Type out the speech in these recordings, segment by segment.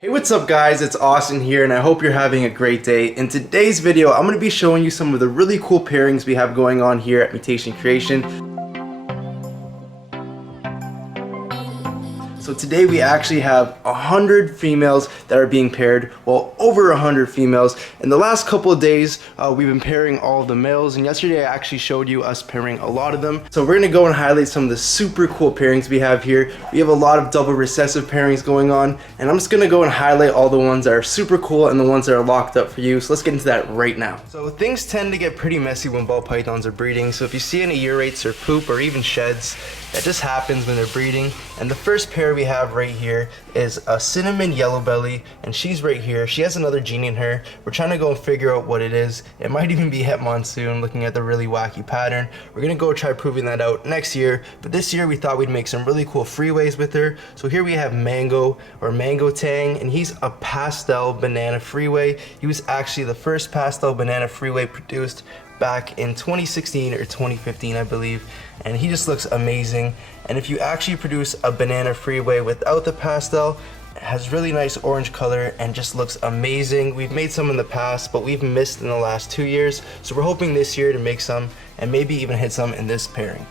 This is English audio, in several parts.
Hey, what's up guys, it's Austin here and I hope you're having a great day. In today's video, I'm going to be showing you some of the really cool pairings we have going on here at Mutation Creation. So today we actually have 100 females that are being paired, well over 100 females. In the last couple of days we've been pairing all of the males, and yesterday I actually showed you us pairing a lot of them. So we're going to go and highlight some of the super cool pairings we have here. We have a lot of double recessive pairings going on, and I'm just going to go and highlight all the ones that are super cool and the ones that are locked up for you. So let's get into that right now. So things tend to get pretty messy when ball pythons are breeding, so if you see any urates or poop or even sheds, that just happens when they're breeding. And the first pair we have right here is a cinnamon yellow belly, and she's right here. She has another gene in her. We're trying to go and figure out what it is. It might even be het monsoon, looking at the really wacky pattern. We're gonna go try proving that out next year, but this year we thought we'd make some really cool freeways with her. So here we have Mango or Mango Tang, and he's a pastel banana freeway. He was actually the first pastel banana freeway produced back in 2016 or 2015, I believe, and he just looks amazing. And if you actually produce a banana freeway without the pastel, it has really nice orange color and just looks amazing. We've made some in the past, but we've missed in the last 2 years, so we're hoping this year to make some and maybe even hit some in this pairing.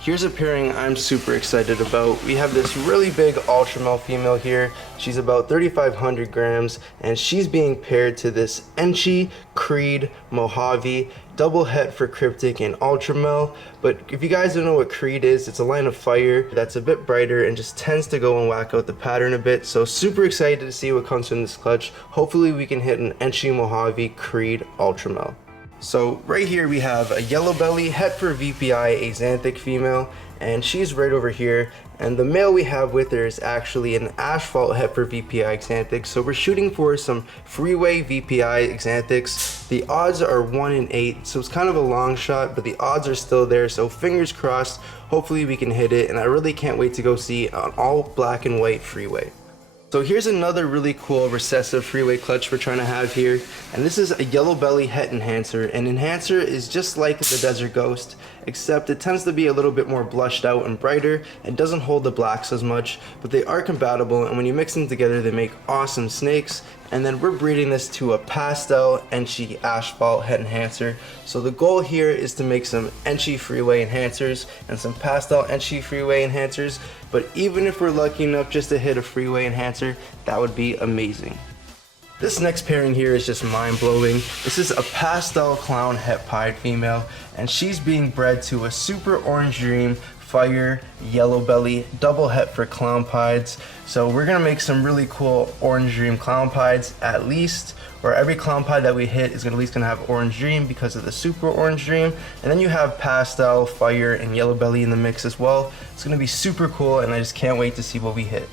Here's a pairing I'm super excited about. We have this really big ultra male female here. She's about 3,500 grams, and she's being paired to this Enchi Creed Mojave, double het for cryptic and ultra male. But if you guys don't know what Creed is, it's a line of fire that's a bit brighter and just tends to go and whack out the pattern a bit. So super excited to see what comes from this clutch. Hopefully we can hit an Enchi Mojave Creed ultra male. So right here we have a yellow belly het for VPI axanthic female, and she's right over here. And the male we have with her is actually an asphalt het for VPI axanthic. So we're shooting for some freeway VPI axanthics. The odds are 1 in 8, so it's kind of a long shot, but the odds are still there. So fingers crossed, hopefully we can hit it, and I really can't wait to go see an all black and white freeway. So here's another really cool recessive freeway clutch we're trying to have here, and this is a yellow belly het enhancer. An enhancer is just like the desert ghost, except it tends to be a little bit more blushed out and brighter and doesn't hold the blacks as much, but they are compatible, and when you mix them together they make awesome snakes. And then we're breeding this to a pastel Enchi asphalt het enhancer. So the goal here is to make some Enchi freeway enhancers and some pastel Enchi freeway enhancers, but even if we're lucky enough just to hit a freeway enhancer, that would be amazing. This next pairing here is just mind-blowing. This is a pastel clown het pied female, and she's being bred to a super orange dream fire yellow belly double het for clown pieds. So we're gonna make some really cool orange dream clown pieds, at least, or every clown pied that we hit is at least gonna have orange dream because of the super orange dream. And then you have pastel, fire, and yellow belly in the mix as well. It's gonna be super cool, and I just can't wait to see what we hit.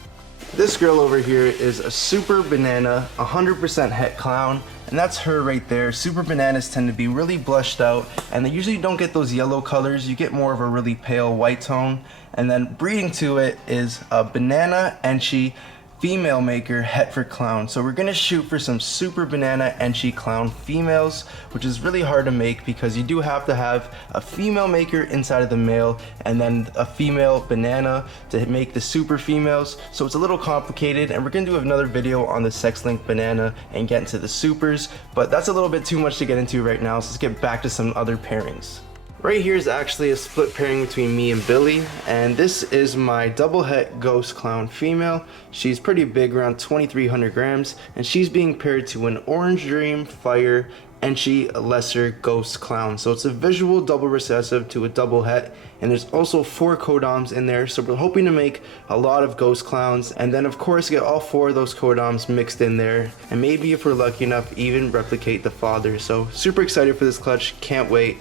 This girl over here is a super banana 100% het clown, and that's her right there. Super bananas tend to be really blushed out, and they usually don't get those yellow colors. You get more of a really pale white tone. And then breeding to it is a banana Enchi female maker het for clown. So we're gonna shoot for some super banana Enchi clown females, which is really hard to make because you do have to have a female maker inside of the male and then a female banana to make the super females. So it's a little complicated, and we're gonna do another video on the sex link banana and get into the supers, but that's a little bit too much to get into right now, so let's get back to some other pairings. Right here is actually a split pairing between me and Billy, and this is my double het ghost clown female. She's pretty big, around 2,300 grams, and she's being paired to an orange dream fire Enchi lesser ghost clown. So it's a visual double recessive to a double het, and there's also 4 codoms in there, so we're hoping to make a lot of ghost clowns, and then of course get all 4 of those codoms mixed in there, and maybe if we're lucky enough even replicate the father. So super excited for this clutch, can't wait.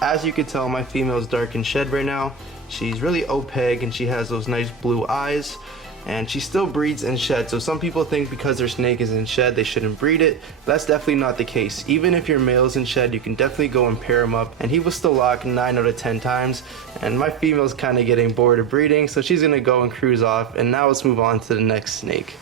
As you can tell, my female is dark in shed right now. She's really opaque, and she has those nice blue eyes, and she still breeds in shed. So some people think because their snake is in shed they shouldn't breed it, but that's definitely not the case. Even if your male is in shed, you can definitely go and pair him up, and he will still lock 9 out of 10 times. And my female's kind of getting bored of breeding, so she's gonna go and cruise off. And now let's move on to the next snake.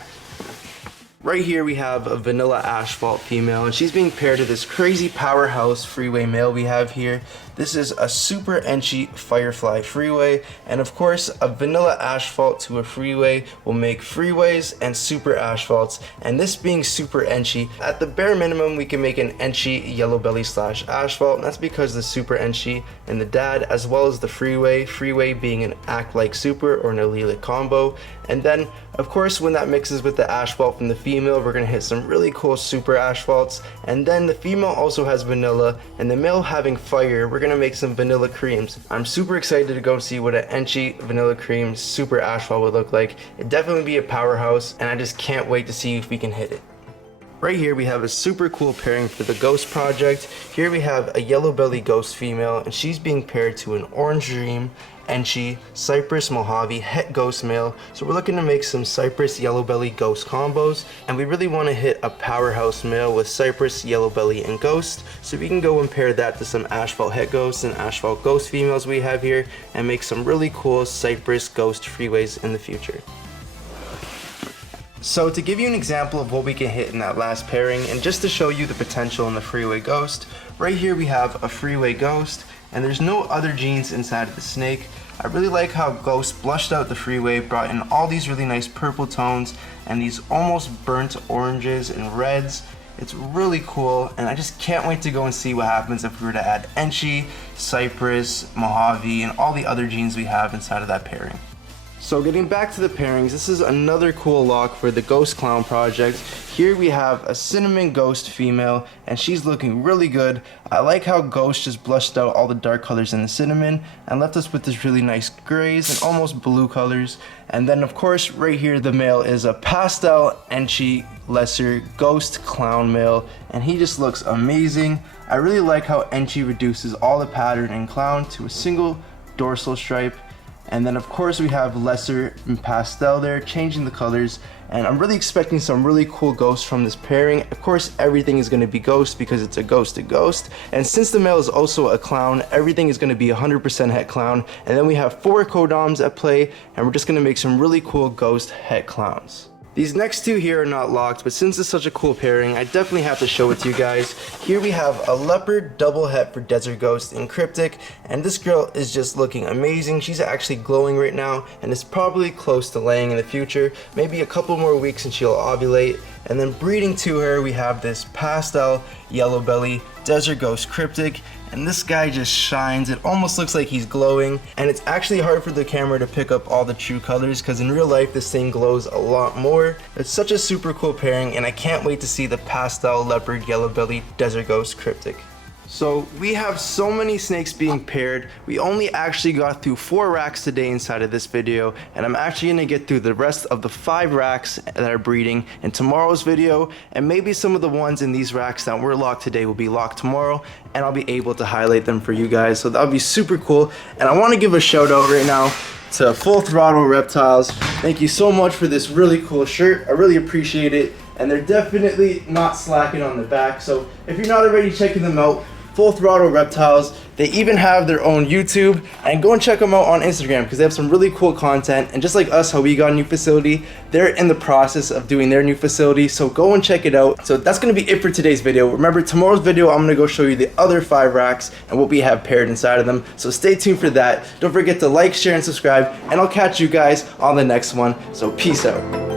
Right here we have a vanilla asphalt female, and she's being paired to this crazy powerhouse freeway male we have here. This is a super enchy firefly freeway, and of course a vanilla asphalt to a freeway will make freeways and super asphalts, and this being super enchy, at the bare minimum we can make an enchy yellow belly slash asphalt, and that's because the super enchy and the dad as well as the freeway being an act like super or an allelic combo. And then of course when that mixes with the asphalt from the female, we're going to hit some really cool super asphalts. And then the female also has vanilla, and the male having fire, we're going to make some vanilla creams. I'm super excited to go see what an enchy vanilla cream super asphalt would look like. It'd definitely be a powerhouse, and I just can't wait to see if we can hit it. Right here we have a super cool pairing for the ghost project. Here we have a yellow belly ghost female, and she's being paired to an orange dream enchy cypress mojave het ghost male. So we're looking to make some cypress yellow belly ghost combos, and we really want to hit a powerhouse male with cypress yellow belly and ghost. So we can go and pair that to some asphalt het ghosts and asphalt ghost females we have here, and make some really cool cypress ghost freeways in the future. So to give you an example of what we can hit in that last pairing, and just to show you the potential in the freeway ghost, right here we have a freeway ghost, and there's no other genes inside of the snake. I really like how Ghost blushed out the freeway, brought in all these really nice purple tones and these almost burnt oranges and reds. It's really cool, and I just can't wait to go and see what happens if we were to add enchy, cypress, mojave, and all the other genes we have inside of that pairing. So getting back to the pairings, this is another cool lock for the Ghost Clown project. Here we have a cinnamon ghost female, and she's looking really good. I like how Ghost just blushed out all the dark colors in the cinnamon and left us with this really nice grays and almost blue colors. And then of course right here the male is a pastel enchy lesser ghost clown male, and he just looks amazing. I really like how enchy reduces all the pattern in clown to a single dorsal stripe. And then of course we have lesser and pastel there, changing the colors, and I'm really expecting some really cool ghosts from this pairing. Of course everything is going to be ghost because it's a ghost to ghost, and since the male is also a clown, everything is going to be 100% het clown. And then we have 4 codoms at play, and we're just going to make some really cool ghost het clowns. These next two here are not locked, but since it's such a cool pairing, I definitely have to show it to you guys. Here we have a leopard double het for Desert Ghost in Cryptic, and this girl is just looking amazing. She's actually glowing right now, and is probably close to laying in the future. Maybe a couple more weeks and she'll ovulate. And then breeding to her, we have this pastel yellow belly Desert Ghost Cryptic, and this guy just shines. It almost looks like he's glowing, and it's actually hard for the camera to pick up all the true colors because in real life this thing glows a lot more. It's such a super cool pairing, and I can't wait to see the pastel leopard yellow belly Desert Ghost Cryptic. So we have so many snakes being paired. We only actually got through 4 racks today inside of this video, and I'm actually going to get through the rest of the 5 racks that are breeding in tomorrow's video, and maybe some of the ones in these racks that were locked today will be locked tomorrow, and I'll be able to highlight them for you guys. So that'll be super cool. And I want to give a shout out right now to Full Throttle Reptiles. Thank you so much for this really cool shirt. I really appreciate it, and they're definitely not slacking on the back. So if you're not already checking them out, Full Throttle Reptiles. They even have their own YouTube, and go and check them out on Instagram because they have some really cool content. And just like us, how we got a new facility, they're in the process of doing their new facility, so go and check it out. So that's going to be it for today's video. Remember, tomorrow's video I'm going to go show you the other 5 racks and what we have paired inside of them, so stay tuned for that. Don't forget to like, share, and subscribe, and I'll catch you guys on the next one. So peace out.